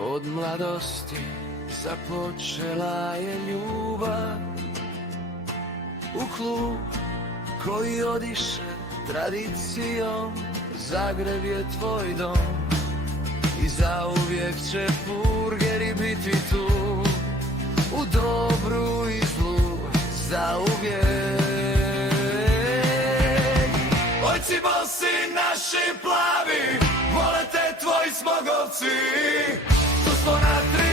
Od mladosti započela je ljubav u klub koji odiše tradicijom. Zagreb je tvoj dom i zauvijek će burgeri biti tu, u dobru i zlu, zauvijek. Ojci bosi naši plavi, vole te tvoji smogovci, tu smo na tri